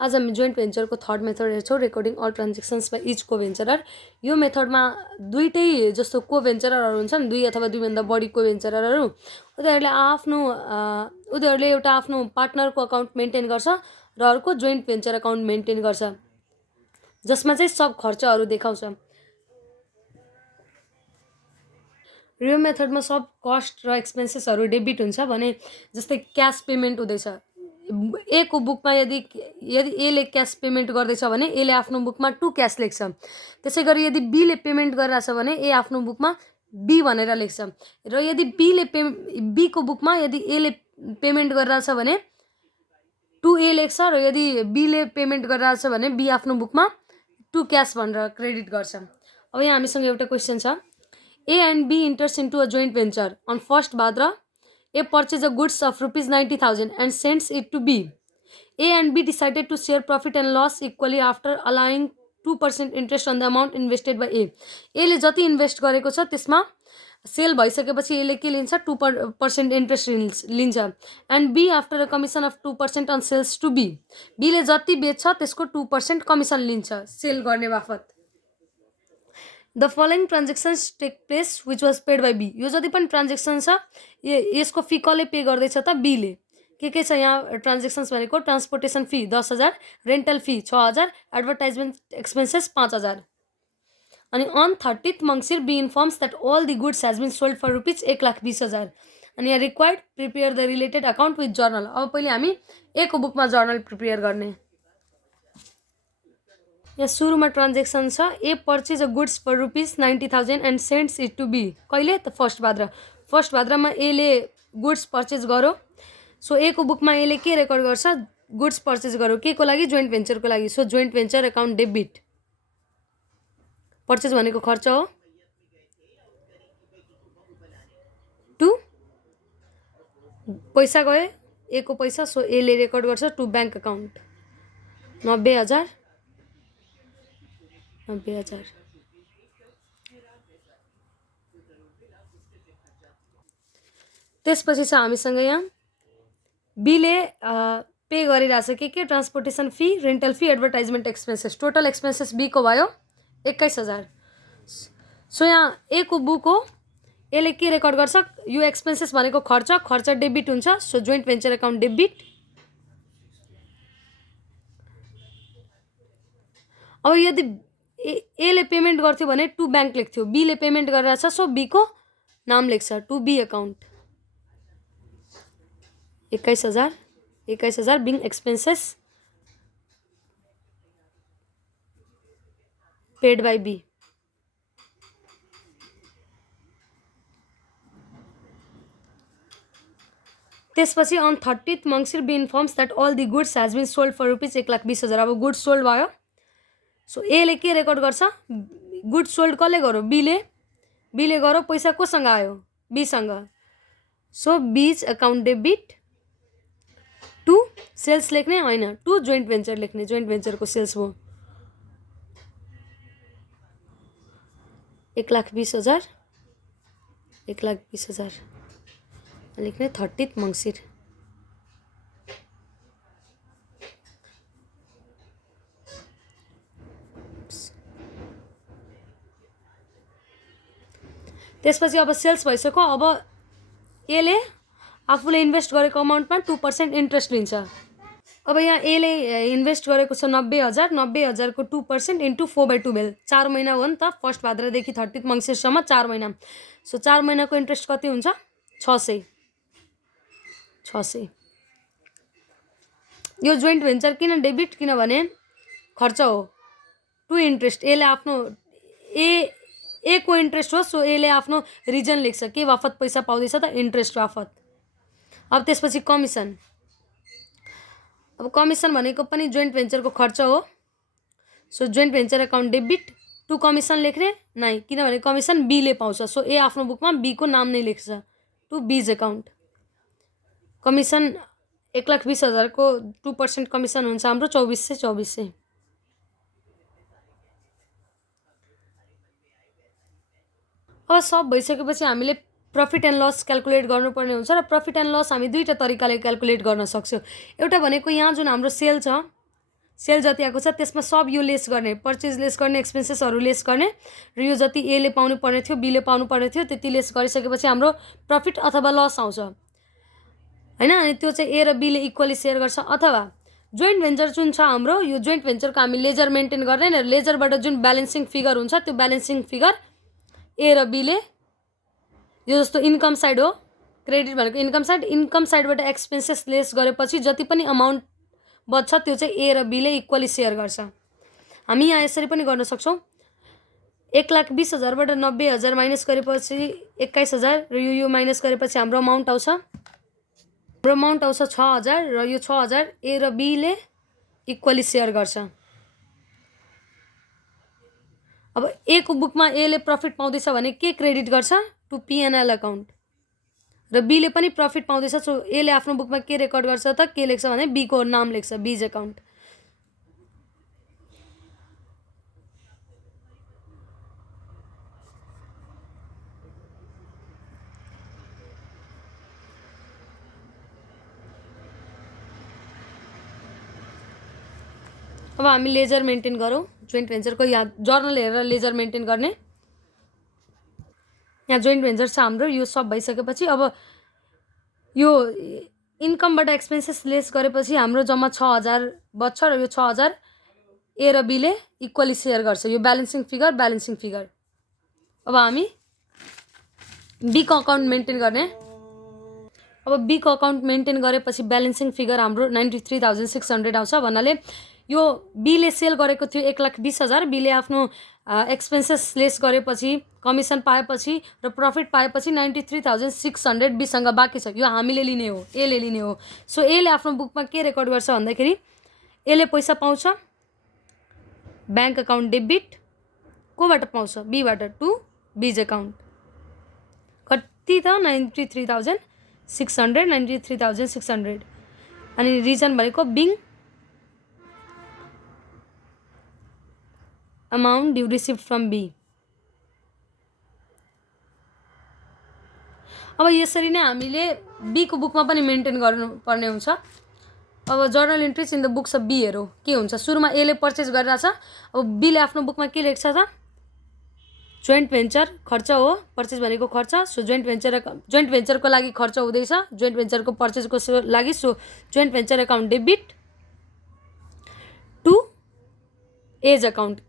आज हामी जोइन्ट भेन्चरको थर्ड मेथड हेर्छौँ, recording all transactions by each co venturer. यो मेथडमा दुईटै जस्तो को भेन्चररहरू हुन्छन्, दुई अथवा दुईभन्दा बढी को भेन्चररहरू, उनीहरूले एउटा आफ्नो पार्टनरको अकाउन्ट मेन्टेन गर्छ र अर्को जोइन्ट भेन्चर अकाउन्ट मेन्टेन गर्छ, जसमा चाहिँ सब खर्चहरू देखाउँछ। यो मेथडमा सब कस्ट र एक्सपेन्सेसहरू डेबिट हुन्छ भने, जस्तै क्यास पेमेन्ट हुँदैछ, ए को बुकमा यदि एले क्यास पेमेन्ट गर्दैछ भने एले आफ्नो बुकमा 2 क्यास लेख्छ। त्यसै गरी यदि बीले पेमेन्ट गरिरहेछ भने ए आफ्नो बुकमा बी भनेर लेख्छ, र यदि बी को बुकमा यदि एले पेमेन्ट गरिरहेछ भने 2A लेख्छ, र यदि बीले पेमेन्ट गरिरहेछ भने बी आफ्नो बुकमा 2 क्यास भनेर क्रेडिट गर्छ। अब यहाँ हामीसँग एउटा क्वेसन छ, A and B enters into a joint venture. On 1st Bhadra, A purchased the goods of ₹90,000 and sends it to B. A and B decided to share profit and loss equally after allowing 2% interest on the amount invested by A. A ले जति invest गरेको छ त्यसमा sale भइसकेपछि एले के लिन्छ, 2% interest लिन्छ। And B after a commission of 2% on sales to B, बीले जति बेच्छ त्यसको 2% कमिसन लिन्छ सेल गर्ने बापत। The following transactions take place which was paid by B. यो जति पनि ट्रान्जेक्सन छ यसको फी कसले पे गर्दैछ त, बीले। के छ यहाँ ट्रान्जेक्सन्स भनेको, transportation fee 10,000, rental fee 6,000, advertisement expenses 5,000। अनि on 30th Mangsir B informs that all the goods has been sold for ₹1,20,000 अनि यहाँ required prepare the related account with journal. अब पहिले हामी ए को बुकमा जर्नल प्रिपेयर गर्ने। यहाँ सुरुमा ट्रान्जेक्सन छ, A purchase a goods for ₹90,000 and sends it to B. कहिले त 1st भाद्र। 1st भाद्रमा एले गुड्स पर्चेज गर्यो, सो ए को बुकमा एले के रेकर्ड गर्छ, गुड्स पर्चेज गर्यो, के को लागि, जोइन्ट भेन्चरको लागि। So joint venture account debit. Purchase भनेको खर्च हो, टु पैसा गयो ए को पैसा, सो एले रेकर्ड गर्छ टु ब्याङ्क अकाउन्ट 90,000। त्यसपछि छ हामीसँग यहाँ बीले पे गरिरहेछ के transportation fee, rental fee, advertisement expenses. Total expenses B को भयो 21,000। सो यहाँ ए को बुक हो, एले के रेकर्ड गर्छ, यो एक्सपेन्सेस भनेको खर्च डेबिट हुन्छ, so joint venture account debit. अब यदि एले पेमेन्ट गर्थ्यो भने टु ब्याङ्क लेख्थ्यो, बीले पेमेन्ट गरिरहेछ सो बी को नाम लेख्छ, to B account 21,000 being expenses paid by B. त्यसपछि on 30th Mangsir B informs that all the goods has been sold for ₹1,20,000। अब गुड्स सोल्ड भयो, सो एले के रेकर्ड गर्छ, गुड्स सोल्ड कसले गर्यो, बीले गर्यो, पैसा कोसँग आयो, बीसँग। सो बीज अकाउन्ट डेबिट टु सेल्स लेख्ने होइन, टु जोइन्ट भेन्चर लेख्ने, जोइन्ट भेन्चरको सेल्स भयो 1,20,000 लेख्ने 30th मङ्सिर। त्यसपछि अब सेल्स भइसक्यो, अब एले आफूले इन्भेस्ट गरेको अमाउन्टमा 2% इन्ट्रेस्ट लिन्छ। अब यहाँ एले इन्भेस्ट गरेको छ 90,000 को 2% इन्टु 4/12 4 महिना हो नि त, 1st भाद्रदेखि 30th मङ्सिरसम्म 4 महिना। सो 4 महिनाको इन्ट्रेस्ट कति हुन्छ, 600। यो जोइन्ट भेन्चर किन डेबिट, किनभने खर्च हो, टु इन्ट्रेस्ट। एले आफ्नो ए को इन्ट्रेस्ट हो, सो एले आफ्नो रिजन लेख्छ के बापत पैसा पाउँदैछ त, इन्ट्रेस्ट बापत। अब त्यसपछि कमिसन। अब कमिसन भनेको पनि जोइन्ट भेन्चरको खर्च हो, so joint venture account debit to commission लेख्ने नै, किनभने कमिसन बीले पाउँछ, सो ए आफ्नो बुकमा बी को नाम नै लेख्छ, टु बीज अकाउन्ट। कमिसन 1,20,000 को 2% कमिसन हुन्छ हाम्रो 2400। अब सब भइसकेपछि हामीले प्रफिट एन्ड लस क्याल्कुलेट गर्नुपर्ने हुन्छ, र प्रफिट एन्ड लस हामी दुईवटा तरिकाले क्याल्कुलेट गर्न सक्छौँ। एउटा भनेको यहाँ जुन हाम्रो सेल छ, सेल जति आएको छ त्यसमा सब यो लेस गर्ने, पर्चेज लेस गर्ने, एक्सपेन्सेसहरू लेस गर्ने र यो जति एले पाउनु पर्ने थियो बीले पाउनु पर्ने थियो त्यति लेस गरिसकेपछि हाम्रो प्रफिट अथवा लस आउँछ हैन। अनि त्यो चाहिँ ए र बीले इक्वली सेयर गर्छ। अथवा जोइन्ट भेन्चर जुन छ हाम्रो, यो जोइन्ट भेन्चरको हामी लेजर मेन्टेन गर्ने र लेजरबाट जुन ब्यालेन्सिङ फिगर हुन्छ त्यो ब्यालेन्सिङ फिगर ए र बीले, यो जस्तो इन्कम साइड हो, क्रेडिट भनेको इन्कम साइडबाट एक्सपेन्सेस लेस गरेपछि जति पनि अमाउन्ट बच्छ त्यो चाहिँ ए र बीले इक्वली सेयर गर्छ। हामी यहाँ यसरी पनि गर्न सक्छौँ, 1,20,000बाट 90,000 माइनस गरेपछि 21,000 र यो माइनस गरेपछि हाम्रो अमाउन्ट आउँछ 6,000 र यो 6,000 ए र बीले इक्वली सेयर गर्छ। अब ए को बुकमा एले प्रफिट पाउँदैछ भने के क्रेडिट गर्छ? टु पिएनएल अकाउन्ट, र बीले पनि प्रफिट पाउँदैछ। सो एले आफ्नो बुकमा के रेकर्ड गर्छ त, के लेख्छ भने बी को नाम लेख्छ, बीज अकाउन्ट। अब हामी लेजर मेन्टेन गरौँ जोइन्ट भेन्चरको। यहाँ जर्नल हेरेर लेजर मेन्टेन गर्ने। यहाँ जोइन्ट भेन्चर छ हाम्रो, यो सब भइसकेपछि अब यो इन्कमबाट एक्सपेन्सेस लेस गरेपछि हाम्रो जम्मा 6,000 बच्छ र यो 6,000 ए र बीले इक्वली सेयर गर्छ। यो ब्यालेन्सिङ फिगर। अब हामी बीको अकाउन्ट मेन्टेन गर्ने। अब बीको अकाउन्ट मेन्टेन गरेपछि ब्यालेन्सिङ फिगर हाम्रो 93,600 आउँछ। भन्नाले यो बीले सेल गरेको थियो 1,20,000, बीले आफ्नो एक्सपेन्सेस लेस गरेपछि, कमिसन पाएपछि र प्रफिट पाएपछि 93,600 बीसँग बाँकी छ। यो हामीले लिने हो, एले लिने हो। सो एले आफ्नो बुकमा के रेकर्ड गर्छ भन्दाखेरि एले पैसा पाउँछ ब्याङ्क अकाउन्ट डेबिट, कोबाट पाउँछ? बीबाट, टु बीज अकाउन्ट। कति त 93,600 अनि रिजन भनेको being amount due receive from B. अब यसरी नै हामीले बीको बुकमा पनि मेन्टेन गर्नुपर्ने हुन्छ। अब journal entries in the books of B हेरौँ के हुन्छ। सुरुमा एले पर्चेज गरिरहेछ, अब बीले आफ्नो बुकमा के लेख्छ त? जोइन्ट भेन्चर खर्च हो, पर्चेज भनेको खर्च। सो जोइन्ट भेन्चरको लागि खर्च हुँदैछ, जोइन्ट भेन्चरको पर्चेजको लागि। So joint venture account debit to A's account.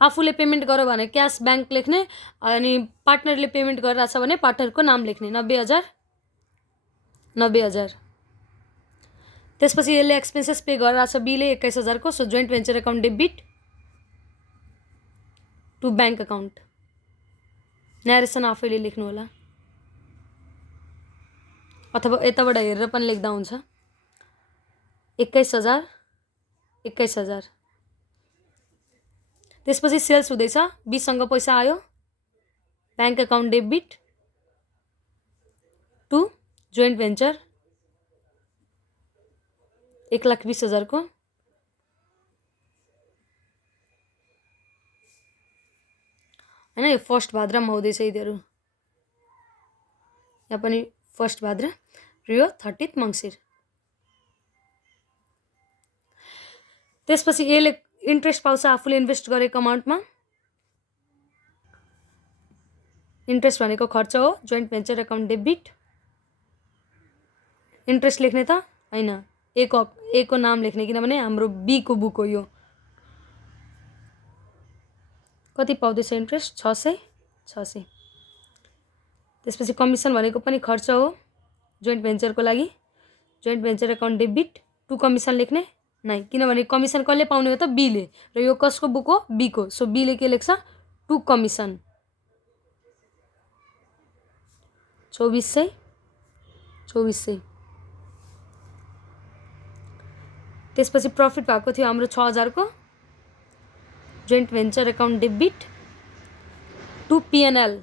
आफूले पेमेन्ट गर्यो भने क्यास ब्याङ्क लेख्ने, अनि पार्टनरले पेमेन्ट गरिरहेछ भने पार्टनरको नाम लेख्ने, 90,000। त्यसपछि यसले एक्सपेन्सेस पे गरिरहेछ बीले 21,000 को। So joint venture account debit to bank account. Narration आफैले लेख्नु होला अथवा यताबाट हेरेर पनि लेख्दा हुन्छ। 21,000। त्यसपछि सेल्स हुँदैछ, बीसँग पैसा आयो, bank account debit to joint venture 1,20,000 को। हैन, यो फर्स्ट भाद्रमा हुँदैछ यिनीहरू। यहाँ पनि फर्स्ट भाद्र र यो 30 मङ्सिर। त्यसपछि एले इन्ट्रेस्ट पाउँछ आफूले इन्भेस्ट गरेको अमाउन्टमा। इन्ट्रेस्ट भनेको खर्च हो, joint venture account debit. Interest लेख्ने त हैन, ए को नाम लेख्ने, किनभने हाम्रो बी को बुक हो यो। कति पाउँदैछ इन्ट्रेस्ट? 600। त्यसपछि कमिसन भनेको पनि खर्च हो जोइन्ट भेन्चरको लागि। Joint venture account debit to commission लेख्ने नै, किनभने कमिसन कसले पाउने हो त? बीले। र यो कसको बुक हो? बी को। सो बीले के लेख्छ? To commission 2400। त्यसपछि प्रफिट भएको थियो हाम्रो 6,000 को। Joint venture account debit to PNL.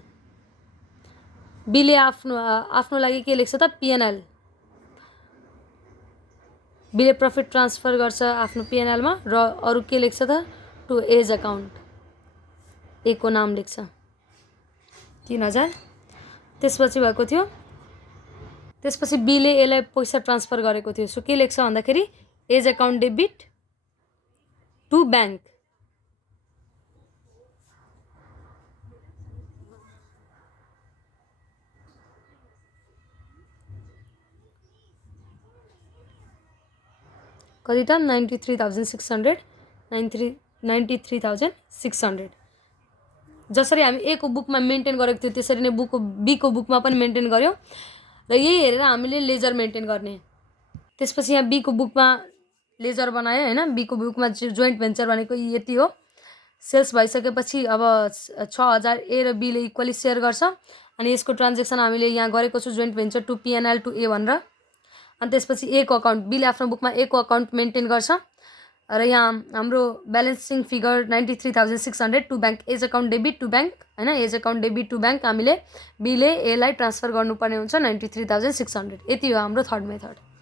बीले आफ्नो लागि के लेख्छ त? पिएनएल। बीले प्रफिट ट्रान्सफर गर्छ आफ्नो पिएनएलमा र अरू के लेख्छ त? To A's account. ए को नाम लेख्छ 3,000। त्यसपछि भएको थियो, त्यसपछि बीले यसलाई पैसा ट्रान्सफर गरेको थियो। सो के लेख्छ भन्दाखेरि A's account debit to bank. कति त 93,600 93,600। जसरी हामी ए को बुकमा मेन्टेन गरेको थियो त्यसरी नै बी को बुकमा पनि मेन्टेन गर्यो र यही हेरेर हामीले लेजर मेन्टेन गर्ने। त्यसपछि यहाँ बी को बुकमा लेजर बनायो हैन। बी को बुकमा जोइन्ट भेन्चर भनेको यति हो। सेल्स भइसकेपछि अब 6,000 ए र बी ले इक्वली सेयर गर्छ अनि यसको ट्रान्जेक्सन हामीले यहाँ गरेको छु जोइन्ट भेन्चर टु पिएनएल टु ए भनेर। अनि त्यसपछि ए को अकाउन्ट बीले आफ्नो बुकमा ए को अकाउन्ट मेन्टेन गर्छ र यहाँ हाम्रो balancing figure 93,600 to bank as account debit to bank हैन। As account debit to bank हामीले बीले एलाई ट्रान्सफर गर्नुपर्ने हुन्छ 93,600। यति हो हाम्रो थर्ड मेथड।